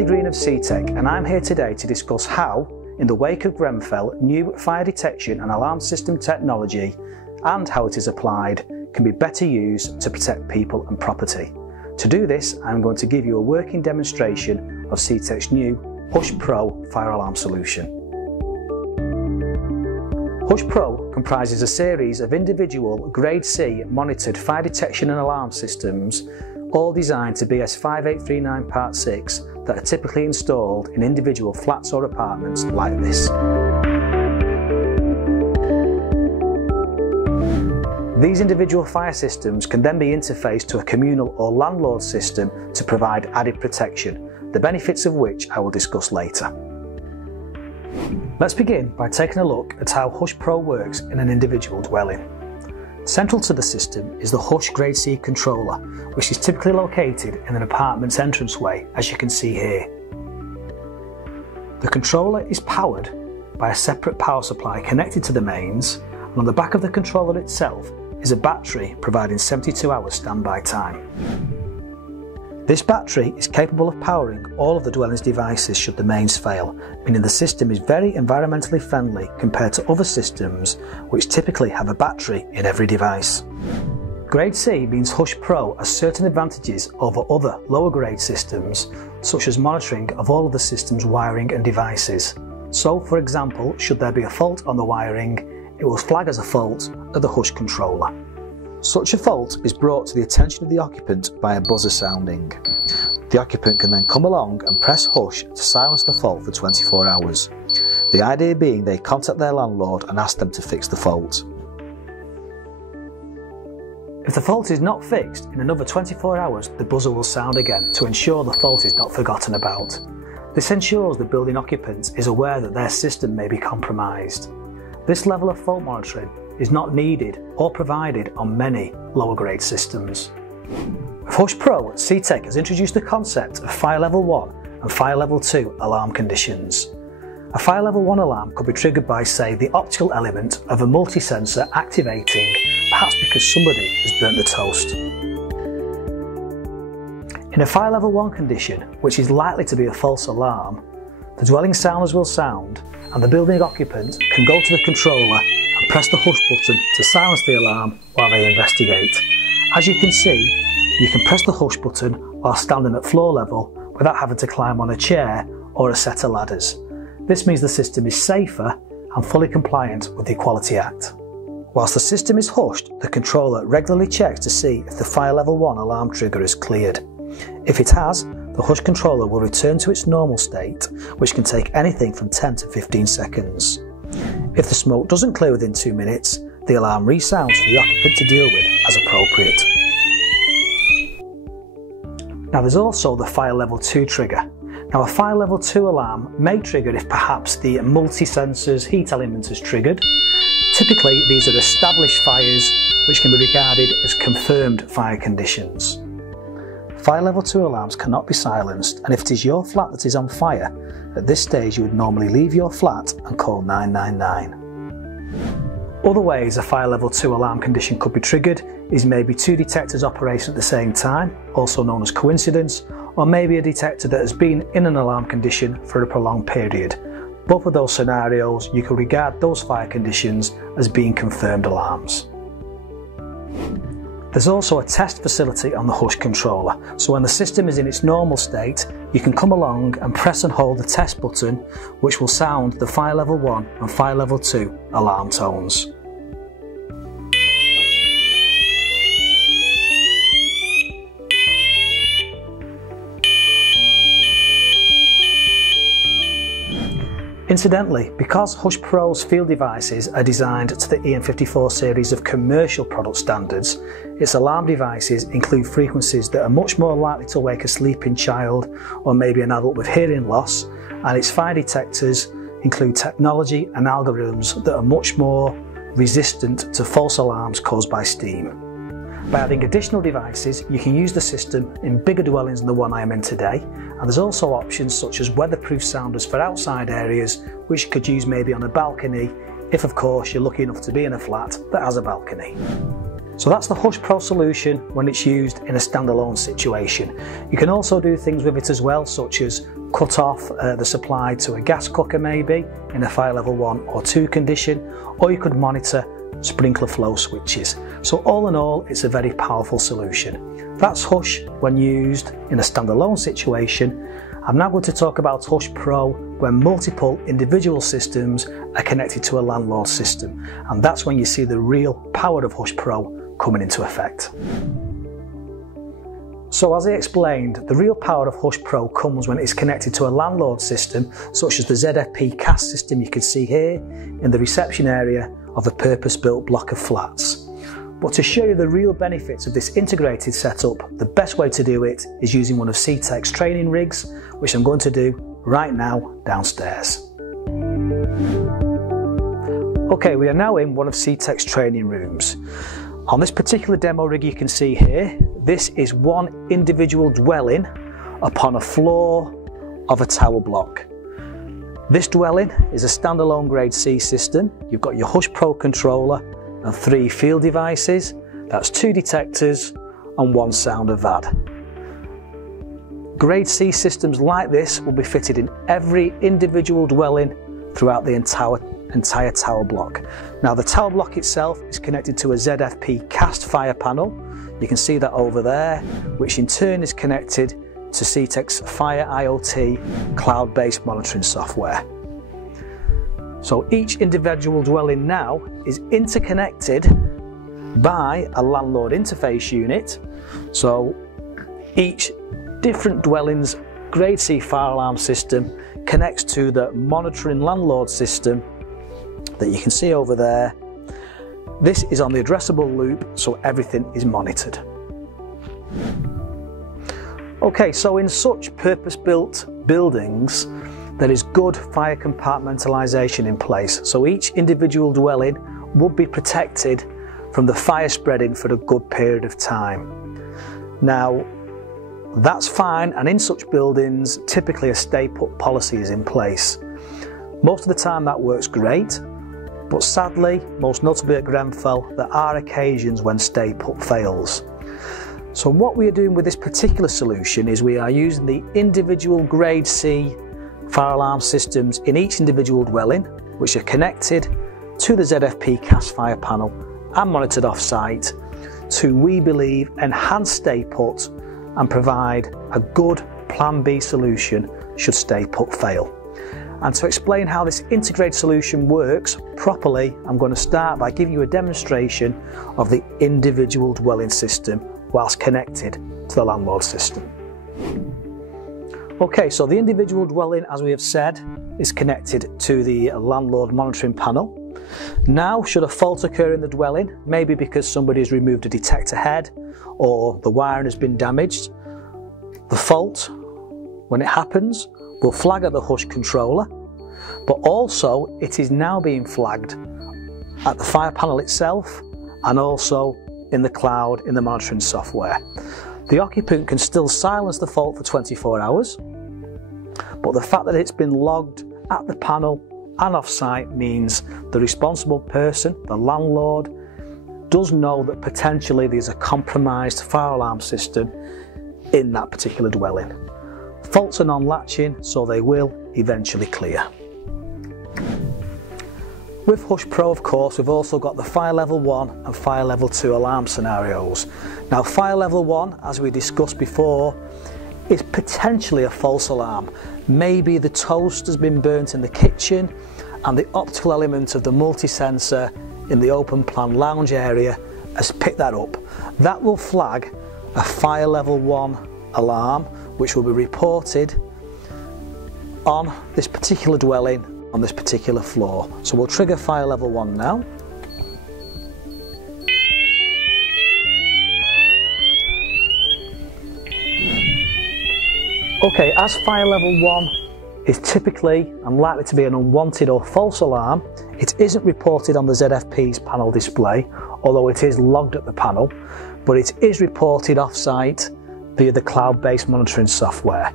Andy Green of TEC, and I'm here today to discuss how, in the wake of Grenfell, new fire detection and alarm system technology and how it is applied can be better used to protect people and property. To do this, I'm going to give you a working demonstration of TEC's new Hush Pro fire alarm solution. Hush Pro comprises a series of individual Grade C monitored fire detection and alarm systems, all designed to BS 5839 Part 6, that are typically installed in individual flats or apartments like this. These individual fire systems can then be interfaced to a communal or landlord system to provide added protection, the benefits of which I will discuss later. Let's begin by taking a look at how Hush Pro works in an individual dwelling. Central to the system is the Hush Grade C controller, which is typically located in an apartment's entranceway, as you can see here. The controller is powered by a separate power supply connected to the mains, and on the back of the controller itself is a battery providing 72 hours standby time. This battery is capable of powering all of the dwelling's devices should the mains fail, meaning the system is very environmentally friendly compared to other systems which typically have a battery in every device. Grade C means Hush Pro has certain advantages over other lower grade systems, such as monitoring of all of the system's wiring and devices. So, for example, should there be a fault on the wiring, it will flag as a fault at the Hush controller. Such a fault is brought to the attention of the occupant by a buzzer sounding. The occupant can then come along and press Hush to silence the fault for 24 hours. The idea being they contact their landlord and ask them to fix the fault. If the fault is not fixed, in another 24 hours the buzzer will sound again to ensure the fault is not forgotten about. This ensures the building occupant is aware that their system may be compromised. This level of fault monitoring is not needed or provided on many lower grade systems. With Hush Pro, TEC has introduced the concept of Fire Level 1 and Fire Level 2 alarm conditions. A Fire Level 1 alarm could be triggered by, say, the optical element of a multi-sensor activating, perhaps because somebody has burnt the toast. In a Fire Level 1 condition, which is likely to be a false alarm, the dwelling sounders will sound and the building occupant can go to the controller and press the Hush button to silence the alarm while they investigate. As you can see, you can press the Hush button while standing at floor level without having to climb on a chair or a set of ladders. This means the system is safer and fully compliant with the Equality Act. Whilst the system is hushed, the controller regularly checks to see if the Fire Level 1 alarm trigger is cleared. If it has, the Hush controller will return to its normal state, which can take anything from 10 to 15 seconds. If the smoke doesn't clear within 2 minutes, the alarm resounds for the occupant to deal with as appropriate. Now there's also the Fire Level 2 trigger. Now a Fire Level 2 alarm may trigger if perhaps the multi-sensors heat element is triggered. Typically these are established fires which can be regarded as confirmed fire conditions. Fire Level 2 alarms cannot be silenced, and if it is your flat that is on fire, at this stage you would normally leave your flat and call 999. Other ways a Fire Level 2 alarm condition could be triggered is maybe two detectors operating at the same time, also known as coincidence, or maybe a detector that has been in an alarm condition for a prolonged period. Both of those scenarios, you can regard those fire conditions as being confirmed alarms. There's also a test facility on the Hush controller, so when the system is in its normal state, you can come along and press and hold the test button, which will sound the Fire Level 1 and Fire Level 2 alarm tones. Incidentally, because Hush Pro's field devices are designed to the EN54 series of commercial product standards, its alarm devices include frequencies that are much more likely to wake a sleeping child or maybe an adult with hearing loss, and its fire detectors include technology and algorithms that are much more resistant to false alarms caused by steam. By adding additional devices, you can use the system in bigger dwellings than the one I am in today, and there's also options such as weatherproof sounders for outside areas, which you could use maybe on a balcony, if of course you're lucky enough to be in a flat that has a balcony. So that's the Hush Pro solution when it's used in a standalone situation. You can also do things with it as well, such as cut off the supply to a gas cooker maybe in a fire level 1 or 2 condition, or you could monitor sprinkler flow switches. So all in all, it's a very powerful solution. That's Hush when used in a standalone situation. I'm now going to talk about Hush Pro when multiple individual systems are connected to a landlord system, and that's when you see the real power of Hush Pro coming into effect. So as I explained, the real power of Hush Pro comes when it's connected to a landlord system such as the ZFP CAS system you can see here in the reception area of a purpose-built block of flats. But to show you the real benefits of this integrated setup, the best way to do it is using one of TEC's training rigs, which I'm going to do right now downstairs. Okay, we are now in one of TEC's training rooms. On this particular demo rig you can see here, this is one individual dwelling upon a floor of a tower block. This dwelling is a standalone grade C system. You've got your Hush Pro controller and 3 field devices, that's 2 detectors and 1 sounder VAD. Grade C systems like this will be fitted in every individual dwelling throughout the entire tower block. Now the tower block itself is connected to a ZFP cast fire panel. You can see that over there, which in turn is connected to TEC's Fire IoT cloud-based monitoring software. So each individual dwelling now is interconnected by a landlord interface unit. So each different dwelling's grade C fire alarm system connects to the monitoring landlord system that you can see over there. This is on the addressable loop, so everything is monitored. Okay, so in such purpose-built buildings, there is good fire compartmentalisation in place, so each individual dwelling would be protected from the fire spreading for a good period of time. Now, that's fine, and in such buildings, typically a stay-put policy is in place. Most of the time that works great, but sadly, most notably at Grenfell, there are occasions when stay-put fails. So what we are doing with this particular solution is we are using the individual grade C fire alarm systems in each individual dwelling, which are connected to the ZFP CAS fire panel and monitored off-site to, we believe, enhance stay-put and provide a good Plan B solution should stay-put fail. And to explain how this integrated solution works properly, I'm going to start by giving you a demonstration of the individual dwelling system whilst connected to the landlord system. Okay, so the individual dwelling, as we have said, is connected to the landlord monitoring panel. Now, should a fault occur in the dwelling, maybe because somebody has removed a detector head or the wiring has been damaged, the fault, when it happens, will flag at the Hush controller, but also it is now being flagged at the fire panel itself and also in the cloud in the monitoring software. The occupant can still silence the fault for 24 hours, but the fact that it's been logged at the panel and off-site means the responsible person, the landlord, does know that potentially there's a compromised fire alarm system in that particular dwelling. Faults are non-latching, so they will eventually clear. With Hush Pro, of course, we've also got the Fire Level 1 and Fire Level 2 alarm scenarios. Now, Fire Level 1, as we discussed before, is potentially a false alarm. Maybe the toast has been burnt in the kitchen and the optical element of the multi-sensor in the open plan lounge area has picked that up. That will flag a Fire Level 1 alarm, which will be reported on this particular dwelling on this particular floor. So we'll trigger Fire Level 1 now. Okay, as Fire Level 1 is typically and likely to be an unwanted or false alarm, it isn't reported on the ZFP's panel display, although it is logged at the panel, but it is reported off-site via the cloud-based monitoring software.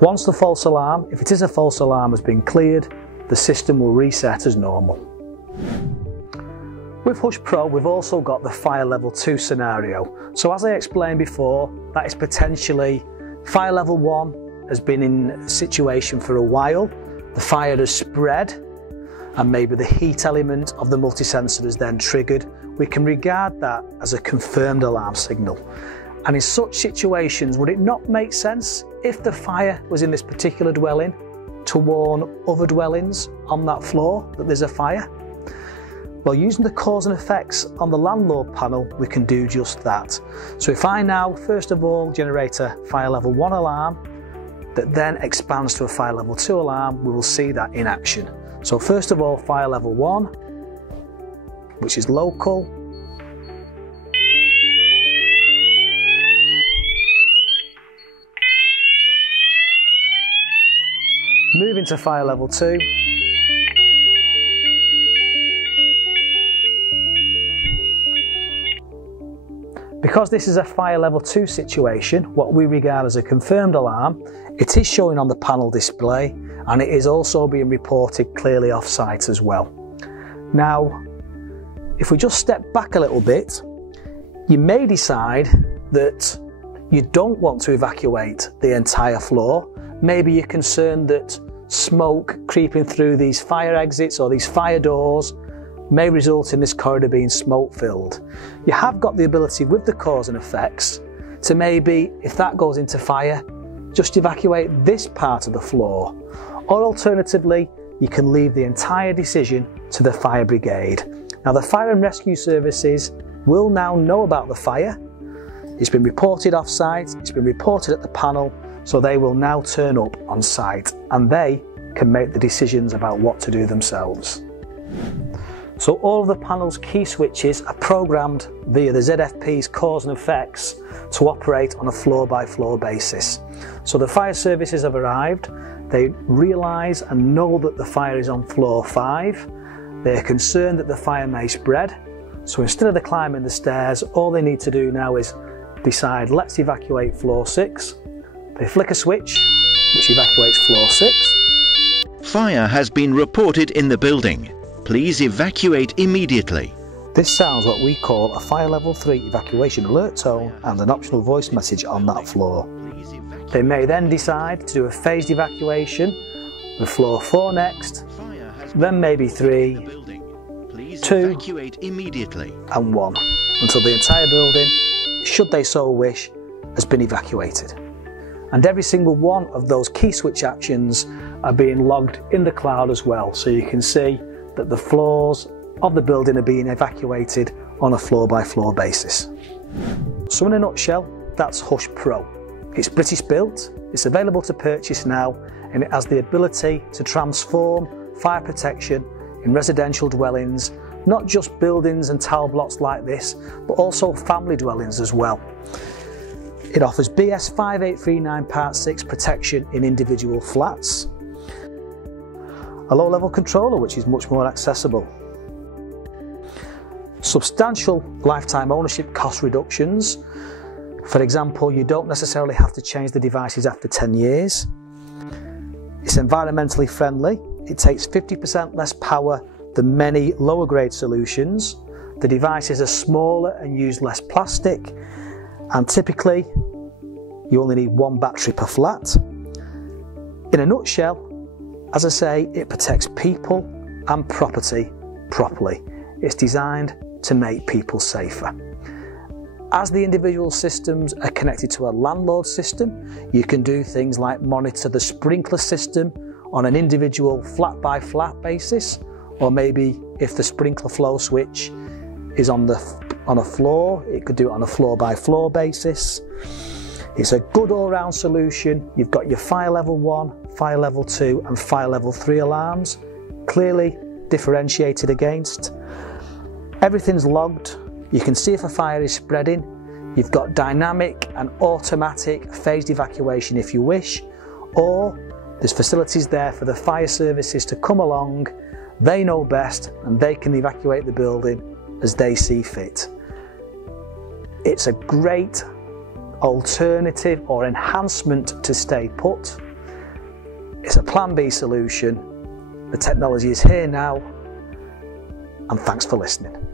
Once the false alarm, if it is a false alarm, has been cleared, the system will reset as normal. With Hush Pro, we've also got the fire level 2 scenario. So as I explained before, that is potentially fire level 1 has been in a situation for a while, the fire has spread, and maybe the heat element of the multi-sensor is then triggered. We can regard that as a confirmed alarm signal. And in such situations, would it not make sense, if the fire was in this particular dwelling, to warn other dwellings on that floor that there's a fire? Well, using the cause and effects on the landlord panel, we can do just that. So if I now, first of all, generate a fire level 1 alarm that then expands to a fire level 2 alarm, we will see that in action. So first of all, fire level 1, which is local. Moving to fire level 2. Because this is a fire level 2 situation, what we regard as a confirmed alarm, it is showing on the panel display, and it is also being reported clearly off-site as well. Now, if we just step back a little bit, you may decide that you don't want to evacuate the entire floor. Maybe you're concerned that smoke creeping through these fire exits or these fire doors may result in this corridor being smoke filled. You have got the ability with the cause and effects to maybe, if that goes into fire, just evacuate this part of the floor. Or alternatively, you can leave the entire decision to the fire brigade. Now, the fire and rescue services will now know about the fire. It's been reported off site, it's been reported at the panel, so they will now turn up on site and they can make the decisions about what to do themselves. So all of the panel's key switches are programmed via the ZFP's cause and effects to operate on a floor-by-floor basis. So the fire services have arrived, they realise and know that the fire is on floor 5, they are concerned that the fire may spread, so instead of the climbing the stairs, all they need to do now is decide, let's evacuate floor 6. They flick a switch, which evacuates floor 6. Fire has been reported in the building. Please evacuate immediately. This sounds what we call a fire level 3 evacuation alert tone and an optional voice message on that floor. They may then decide to do a phased evacuation with floor 4 next, then maybe 3, 2 immediately, and 1, until the entire building, should they so wish, has been evacuated. And every single one of those key switch actions are being logged in the cloud as well, so you can see that the floors of the building are being evacuated on a floor-by-floor basis. So in a nutshell, that's Hush Pro. It's British built, it's available to purchase now, and it has the ability to transform fire protection in residential dwellings, not just buildings and tower blocks like this, but also family dwellings as well. It offers BS 5839 Part 6 protection in individual flats, a low-level controller which is much more accessible, substantial lifetime ownership cost reductions. For example, you don't necessarily have to change the devices after 10 years. It's environmentally friendly. It takes 50% less power than many lower grade solutions. The devices are smaller and use less plastic, and typically you only need 1 battery per flat. In a nutshell, as I say, it protects people and property properly. It's designed to make people safer. As the individual systems are connected to a landlord system, you can do things like monitor the sprinkler system on an individual flat by flat basis, or maybe if the sprinkler flow switch is on a floor, it could do it on a floor by floor basis. It's a good all-round solution. You've got your fire level 1, fire level 2 and fire level 3 alarms, clearly differentiated against. Everything's logged. You can see if a fire is spreading. You've got dynamic and automatic phased evacuation if you wish, or there's facilities there for the fire services to come along. They know best and they can evacuate the building as they see fit. It's a great alternative or enhancement to stay put. It's a plan B solution. The technology is here now, and thanks for listening.